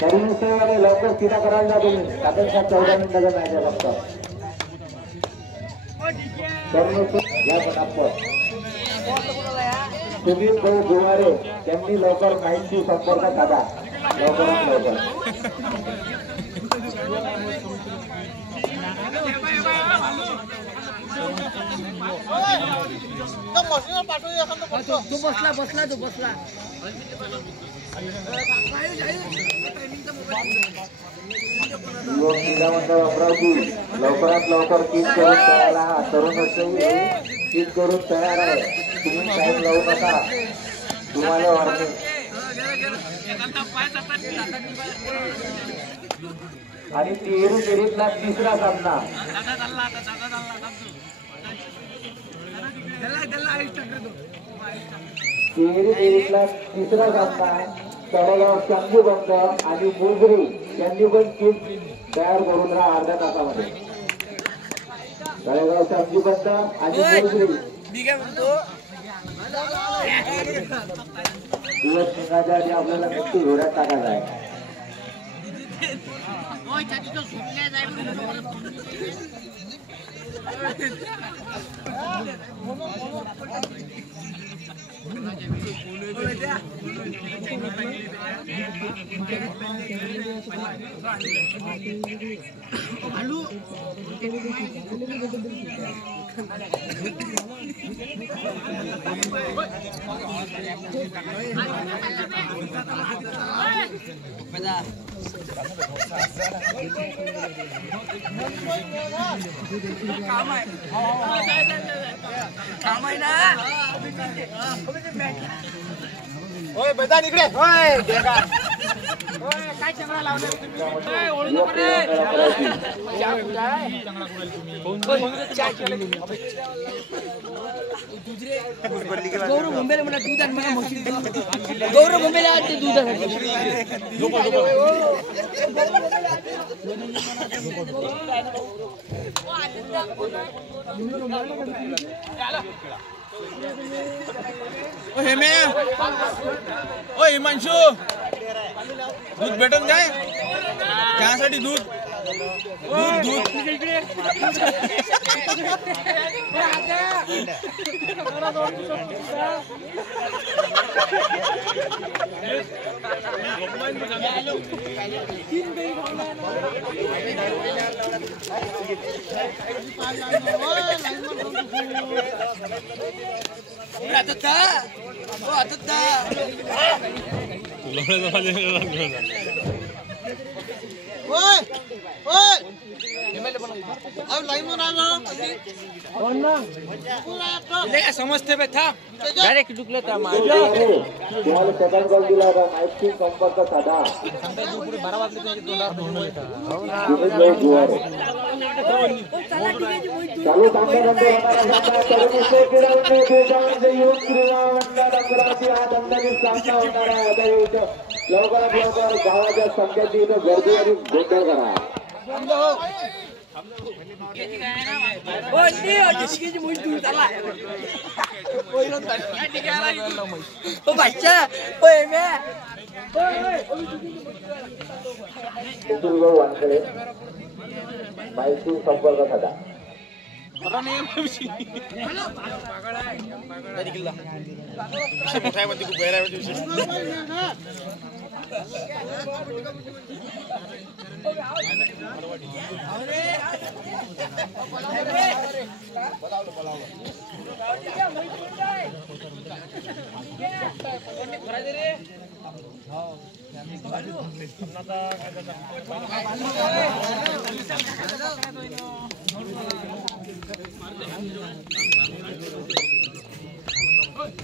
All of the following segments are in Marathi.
तरुण लवकर सीधा करायला जा तुम्ही. आपण 14 मिनिटाचा मॅच आहे फक्त. सुनील भाऊ गुवारे त्यांनी लवकर माहिती संपर्क साधा लवकरात लवकर. तू बसला अमरावती लवकरात लवकर किट करून तयार आहात. तरुण किट करून तयार आहे. तुम्ही टाइम लावू नका. तुम्हाला वाटते आणि तेरू फेरीतला तिसरा सामना. तेरू फेरीतला तिसरा सामना. तळेगाव शंभूबंद आणि मोगरी यांनी पण किट तयार करून राहा अर्ध्या तासामध्ये. तळेगाव शंभूबंद आणि मोगरी दिवस निघायच्या आधी आपल्याला नक्की घोड्यात टाकायचा आहे. ओय बेदान इकडे. ओय देगा. ओय काय चंगळा लावले तुम्ही? ओळू नको रे. चहा पिताय? चंगळा कुडाल तुम्ही. चहा केले तुम्ही. गौरव मुंबईला मला दूध आणि मला म्हशी. गौरव मुंबईला आले दूधासाठी. झोपा झोपा. ओ हेमे. ओ हिमांशु दूध भेटन काय? त्यासाठी दूध दूध दूध इकडे. समजते बेटा डायरेक्ट डुकलं त्या तुम्हाला सेकंड कॉल दिला होता. माहिती संपर्क साधा. चालू सामन्यानंतर होणार आहे. लवकरात लवकर गावाच्या संख्येची इथं गर्दी आणि गोंधळ करा. वानकडे माहिती संपर्क साधा.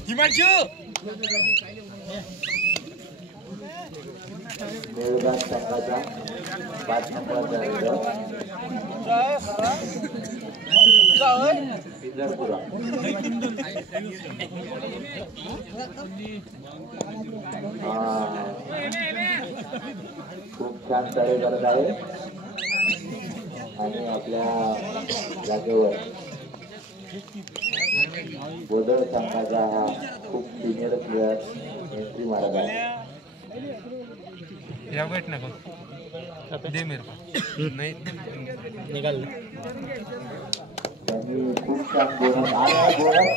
हिमांशु देवदान संघाचा 5 नंबरचा इंदरपुरा. खूप छान तळे करत आहे आणि आपल्या जागेवर बोदळ संघाचा हा खूप सिनियर प्लेअर एंट्री मारत आहे. या बैठ ना दे मेरे को नहीं निकाल त्यांनी खूप छान बोनस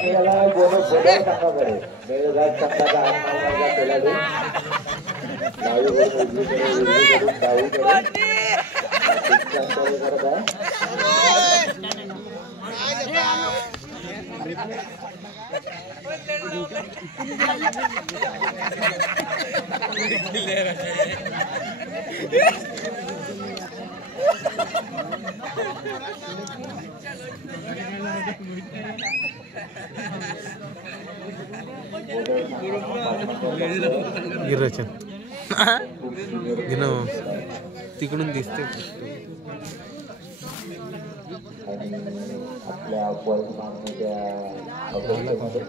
केलेला आहे. बोनस बोदळ संघाकडे मेळघाट संघाचा आत्महत्या खेळाडू डावीकडून उजवीकडे डावीकडे खूप छान कार्य करत आहे. गिरचन गिनो तिकडून दिसते. आणि आपल्या पॉईंट मागण्याच्या अभ्यासामध्ये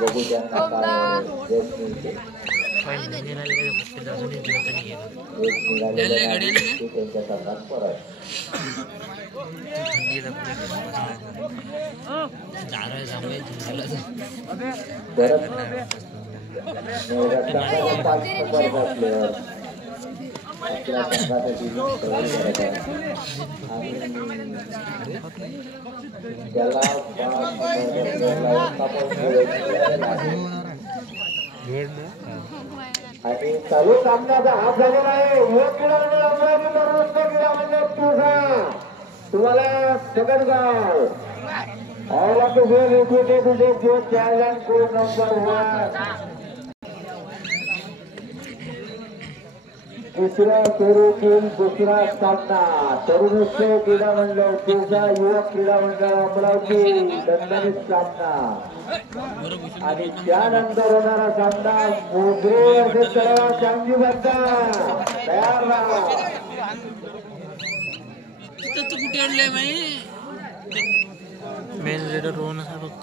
बघू त्यांना काय यश मिळते. एक निघालेला नाही ते त्यांच्या संघात परत. परत मेळघाट संघाचा 5 नंबरचा प्लेअर आपल्या संघासाठी प्रवेश करत आहे आणि त्याला 5 नंबरला आणि चालू सामन्याचा हात झालेला आहे. तुम्हाला second gave all of the well equity to the challenge code number 1. दुसऱ्या फेरीतील दुसरा सामना तरुणोत्सव क्रीडा मंडळ तुळजा युवक क्रीडा मंडळ अमरावती दणदणीत सामना आणि त्यानंतर होणारा सामना मोगरे असे तळाव चांगलीबद्ध तयार राहा. कुठे आणलंय माही मेन रेडर रोहन असा फक्त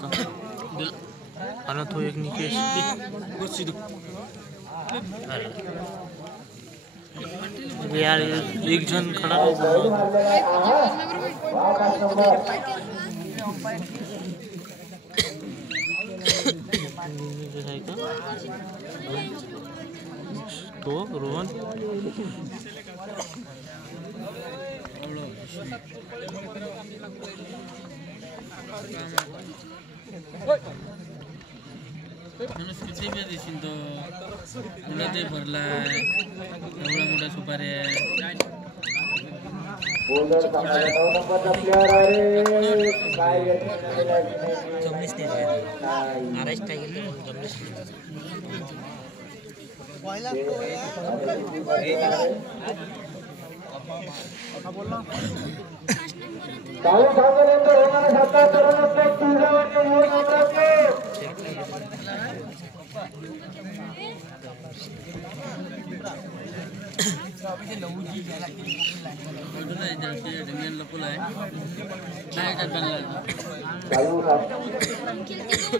आणि तो एक निकेश यार एक जण खड़ा तो रोहन माणूस किती बी दिसेल तो एवढा ते भरलाय एवढा मोठा सुपारी आहे. बोलर संघाचा 9 नंबरचा प्लेअर आहे. काय जमलीच नाही अरेस्ट आहे गेली जमलीच चालू सामन्यानंतर होणारा सामना तरुणोत्सव तुळजावरचे युवक अमरावती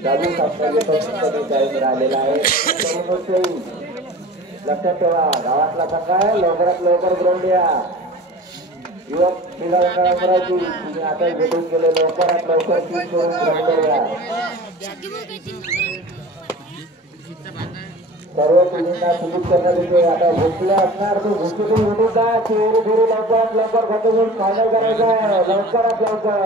चालू सामन्याचे टाइम राहिलेला आहे. तरुणोत्सव लक्षात ठेवा गावातला संघ आहे. लवकरात लवकर ग्राउंड या. युवक क्रीडा मंडळ अमरावती तुम्ही आता भेटून गेले लवकरात लवकर टीम करून ग्राउंडवर या. सर्व टीमला सुलित करण्यात येते. आता घुसले असणार तो घुसले भेटून जा. चेहरे फेरी लवकरात लवकर खतम फायनल करायचा आहे. लवकरात लवकर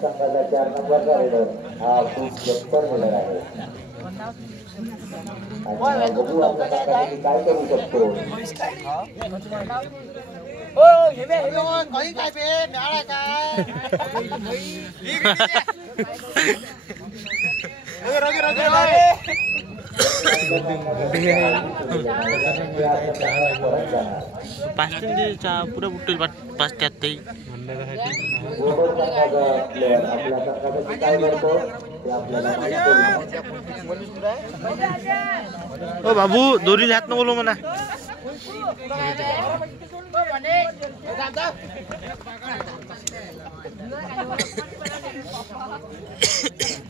संघाचा 4 नंबरचा रेडर हा खूप जप्पर बॉलर आहे. बघू आपल्या संघासाठी काय करू शकतो. पाचशे पुरा बुट्टेल पाच त्यात आपल्या संघासाठी काय करतो ते आपल्याला ओ बाबू दोरी हात नको बोलू म्हणा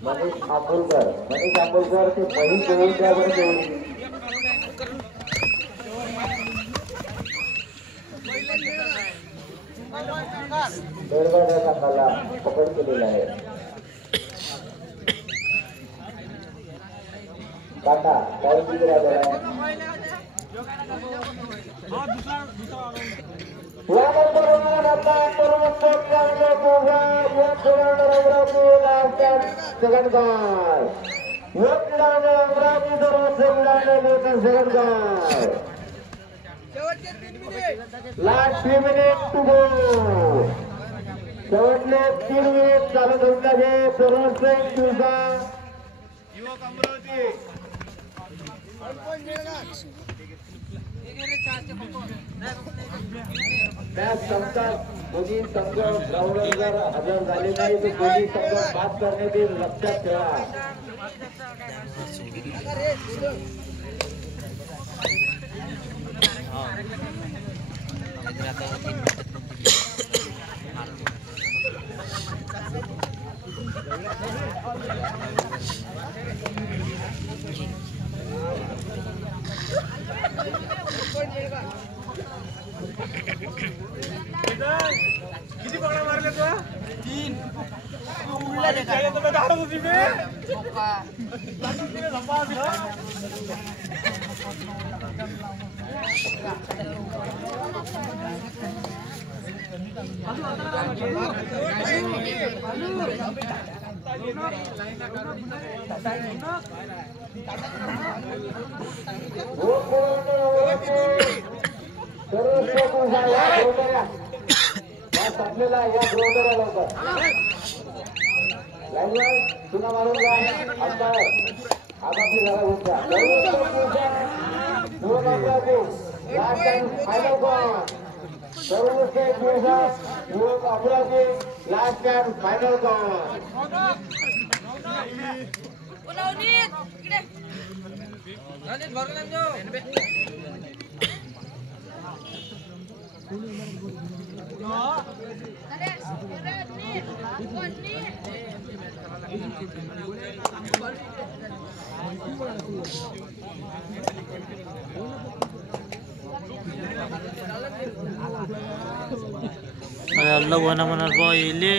मनीष आंबोलकर ते पहिली जेवून त्यावर जेवून बेळगाव संघाला पकड केलेला आहे काटा काय किती राहिलेला लास्ट 3 मिनिट टू गो शेवटले 3 मिनिट चालू होत आहे सर्वश्रेष्ठ दिवसा युवक अमरावती दोन्ही संघ ग्राउंडवर जर हजर झाले नाही तर दोन्ही संघ बाद करण्यात येईल लक्षात ठेवा किती पकडा मारले तू 3 उडला रे काय तर धाडत होती बे संपलेला या ग्राउंडला लवकर लाईनवर तुला मारून जा अंपायर आगामी झाला होता लास्ट टाइम फायनल कॉल सर्वश्रेष्ठ दिवसा युवक Amravati last time final call Allah wana mana boy ile